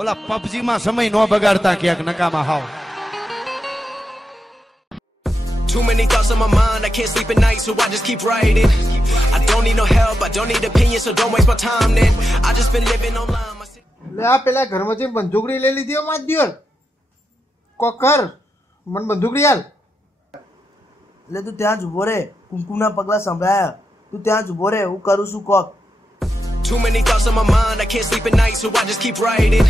ઓલા PUBG માં સમય નો બગાડતા ક્યાંક નકામા હાવ. Too many thoughts on my mind, I can't sleep at night, so I just keep writing. I don't need no help, I don't need opinions, so don't waste my time then. I just been living online. લે આ પેલા ઘરમાં જઈને બંદૂકડી લઈ લીધી માર દિયર કોકર મન બંદૂકડી હાલ. એટલે તું ત્યાં જ ઉભો રે, કુમકુમના પગલા સંભળાયા, તું ત્યાં જ ઉભો રે, હું કરું છું કોક. Too many thoughts on my mind, I can't sleep at night, so I just keep writing.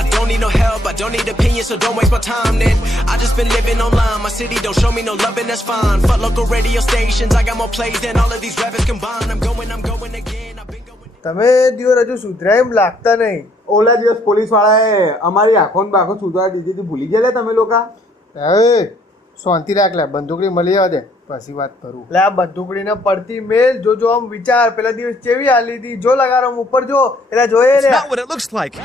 I don't need no help, I don't need opinions, so don't waste my time then. I just been living online, my city don't show me no love and that's fine. Fuck local radio stations, I got more plays than all of these rappers combined. I'm going again, I've been going. તમે દિયોર હજુ સુધરાય એમ લાગતા નહીં. ઓલા દિવસ police વાળાએ અમારી આંખો ને બાખો સુધારી દીધી હતી, ભૂલી ગયા તમે લોકો? હવે શાંતિ રાખ લે, બંદૂકડી મળી આવે દે પછી વાત કરું. એટલે આ બંદૂકડીને પડતી મેલ જોજો આમ વિચાર પેલા દિવસ કેવી હાલી હતી, જો લગાડો ઉપર જો એટલે જોયે રે. Not what it looks like.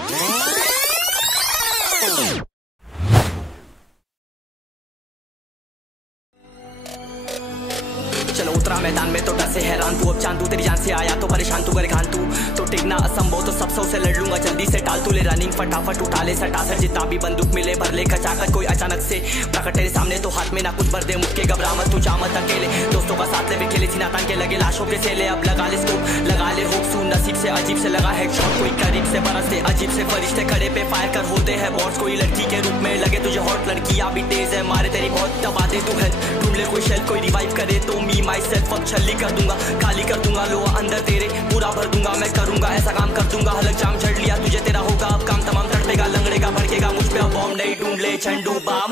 चलो उतरा मैदान में तो डर से हैरान तू, अब चांद तू तेरी जान से आया तो परेशान तू, करे खान तू तो टिकना असंभव, तो सब से लड़ लूंगा जल्दी से, टाल तू ले रनिंग फटाफट, उठा ले सटासट, जितना भी बंदूक मिले भर ले खचाखच, कोई अचानक से प्रकट तेरे सामने तो हाथ में ना कुछ भर दे, मुझके घबरा मत तू, जा मत अकेले, दोस्तों का साथ ले भी खेले सीना तान के लगे लाशों के सेले, अब लगा ले स्कोप, लगा ले होप सू, नसीब से अजीब से लगा हेडशॉट, कोई करीब से बरसते अजीब से फरिश्ते खड़े पे फायर कर होते हैं बॉट्स, कोई लड़की के रूप में लगे तुझे हॉट, लड़कियां भी तेज है मारे तेरी बहुत दबा दे तू है, ढूंढ ले कोई शेल कोई रिवाइव करे तो मी माई सेल्फ अब छल्ली कर दूंगा, खाली कर दूंगा लो अंदर तेरे, पूरा भर दूंगा मैं करूंगा ऐसा काम कर दूंगा, हलक जाम छड़ लिया तुझे तेरा होगा अब काम तमाम, तड़पेगा लंगड़ेगा भड़केगा मुझ पे अब बॉम्ब नहीं, ढूंढ ले झंडू बाम.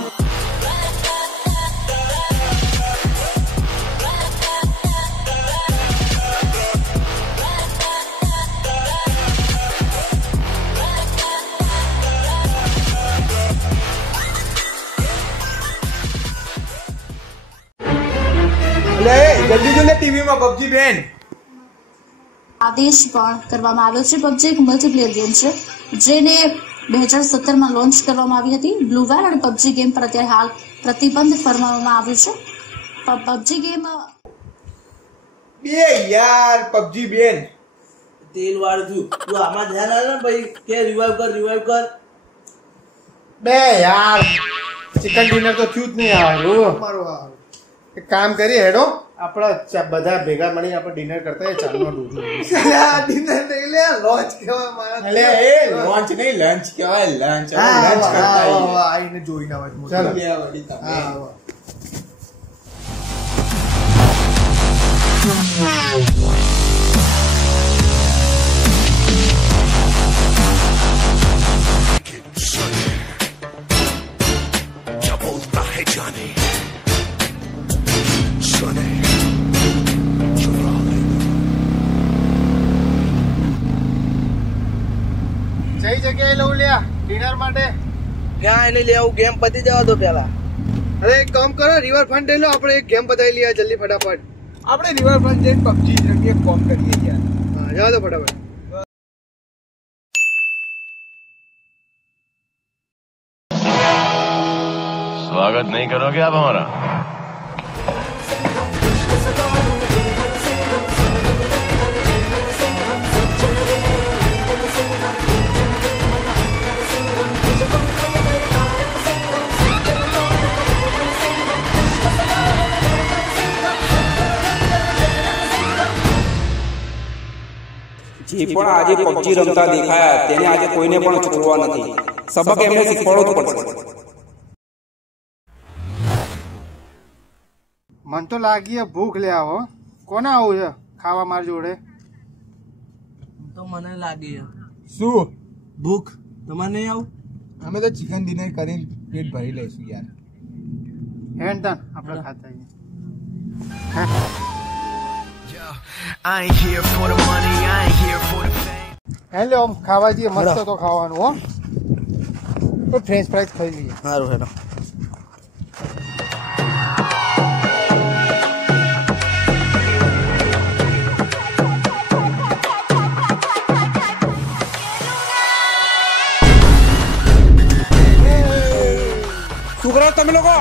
જલ્દી જો લે ટીવી માં પબજી બેન. આદેશ પણ કરવામાં આવ્યો છે. પબજી એક મલ્ટીપ્લેયર ગેમ છે જેને 2017માં લોન્ચ કરવામાં આવી હતી. બ્લુ વેલ અને પબજી ગેમ પર અત્યારે હાલ પ્રતિબંધ ફરમાવવામાં આવ્યો છે. પબજી ગેમ બે યાર પબજી બેન તેલ વાળું છું, તું આમાં ધ્યાન આલે ને ભાઈ કે રિવાઈવ કર. બે યાર ચિકન ડિનર તો થયું જ નહીં આવ્યું. એક કામ કરી હેડો આપણા બધા ભેગા મળી આપણે ડિનર કરતા ચાલનો ડૂજો. ડિનર નહીં લે લોન્ચ કહેવાય મારા. એટલે એ લોન્ચ નહીં લંચ કહેવાય, લંચ કરતા આઈને જોઈને આવે. ચાલો બે વડી તમે. જઈ જગ્યાએ લઉં લ્યા ડિનર માટે. ક્યાં એને લે આવું, ગેમ પતી જવા દો પેલા. અરે એક કામ કરો, રિવરફ્રન્ટ લઈ લો, આપણે એક ગેમ બતાવી લઈએ જલ્દી ફટાફટ. આપણે રિવરફ્રન્ટ જઈને પબજી રમીએ, કોમ કરીએ યાર. હા જવા દો ફટાફટ. स्वागत नहीं करोगे आप हमारा? જે પણ આજે પબજી રમતા દેખાયા તેને આજે કોઈને પણ છોડવા નથી, સબક એમને શીખવાડવું જ પડશે. મન તો લાગી ભૂખ લે આવો. કોને આવું છે ખાવા મારી જોડે? તો મને લાગી શું ભૂખ, તમારે નહીં આવું? અમે તો ચિકન ડિનર કરીને પેટ ભરી લઈશું યાર. હેન તન આપણે ખાતા આવીએ. I ain't here for the money, I ain't here for the fame. Hello આમ ખાવા જઈએ, મસ્ત તો ખાવાનું હો. તો ફ્રેન્ચ ફ્રાઈઝ ખાઈ લઈએ. સારું હેલો. શું કરો તમે લોકો?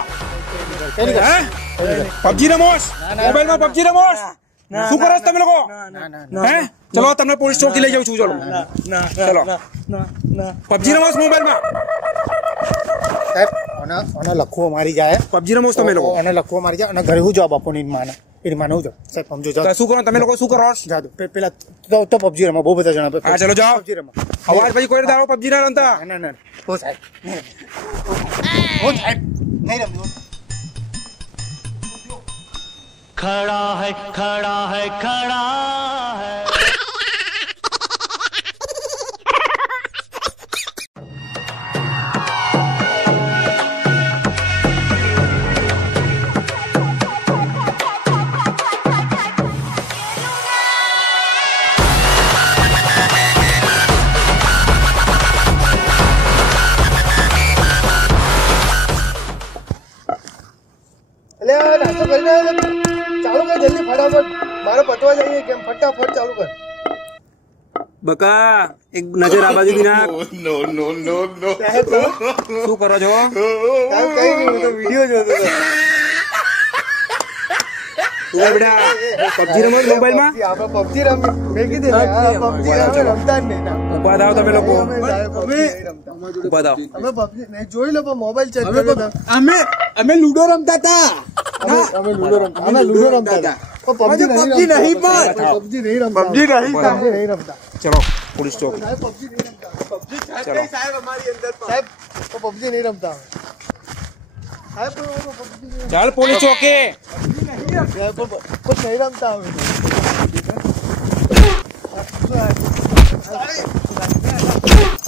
પબજી રમોસ? મોબાઈલમાં પબજી રમોસ? શું કરો છો તમે લોકો? હે ચલો તમને પોલીસ ચોકી લઈ જાઉં છું. ચલો ચલો પબજી રમો મોબાઈલમાં. સાહેબ અને લખવો મારી જાય. પબજી રમો તમે લોકો. અને લખવો મારી જાય અને ઘરે હું જવાબ આપો એની માને હું જાઉં. સાહેબ સમજો જાઓ. શું કરો તમે લોકો? શું કરો? જાદુ પેલા તો પબજી રમો. બહુ બધા જણા. હા ચલો જાઓ. પબજી રમો. અવાજ પછી કોઈ દાડો પબજી ના રમતા. ના હો સાહેબ નહીં રમવું. खड़ा है खड़ा है खड़ा है નાસ્તો કરીને ચાલુ કર જલ્દી ફટાફટ. મારે પતવા જઈએ કેમ. ફટાફટ ચાલુ કર. બકા એક નજર આ બાજુ બી નાખ. શું કરો છો? સાહેબ કઈ નહીં, હું તો વિડીયો જોતો હતો. બેટા પબજી રમો મોબાઈલમાં. આપણે પબજી રમી મેં કીધું ને, પબજી અમે રમતા જ નહીં. ઉભા થાવ તમે લોકો. ઉભા થાવ. અમે પબજી નહીં જોઈ લો પણ મોબાઈલ ચેક કર્યો. અમે લુડો રમતા હતા. અમે લુડો રમતા હતા. પબજી નહીં રમતા. પબજી નહીં રમતા. ચલો પોલીસ ચોક. પબજી નહીં રમતા. ચલો સાહેબ તો પબજી નહીં રમતા. સાહેબ પબજી નહીં ચાલ પોલીસ ચોકે. નહીં રમતા હવે.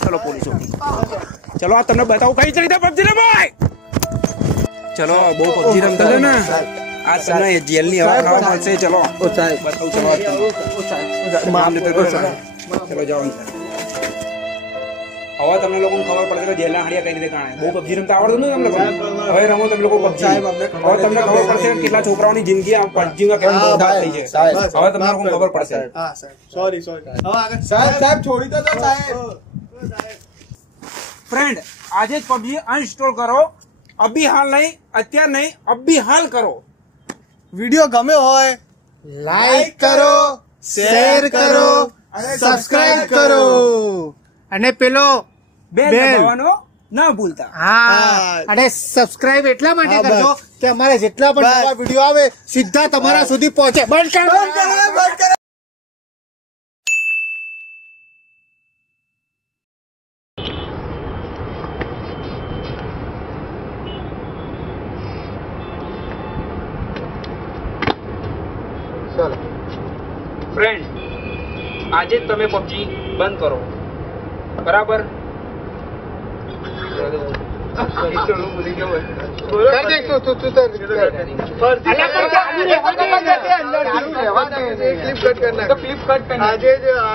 ચલો પોલીસ ચોકી. ચલો આ તમને બતાવું કઈ રીતે પબજી રમાય. ચલો બહુ પબજી રમતા છે ને આ તમને જેલની હવા ખાવા મળશે. ચલો બતાવું. ચલો ચલો જાઓ. હવે તમને લોકોને ખબર પડશે કે જેલના હાડિયા કઈ રીતે કાણે. બહુ પબજી રમતા આવડતું નહીં તમને લોકો. હવે રમો તમે લોકો પબજી. હવે તમને ખબર પડશે કે કેટલા છોકરાઓની જિંદગી આ પબજીમાં કેમ બરબાદ થઈ છે. હવે તમને લોકોને ખબર પડશે. હા સાહેબ સોરી સાહેબ છોડી દો સાહેબ. ફ્રેન્ડ આજે જ પબજી અનઇન્સ્ટોલ કરો. અભી હાલ નહીં, અત્યાર નહીં, અભી હાલ કરો. વિડીયો ગમે હોય લાઈક કરો, શેર કરો, સબસ્ક્રાઇબ કરો અને પેલો બેલ દબાવવાનો ના ભૂલતા. હા અને સબસ્ક્રાઇબ એટલા માટે કરજો કે અમારે જેટલા પણ નવા વિડીયો આવે સીધા તમારા સુધી પહોંચે. બંધ કરો. ફ્રેન્ડ આજે જ તમે પબજી બંધ કરો. બરાબર.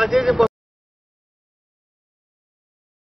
આજે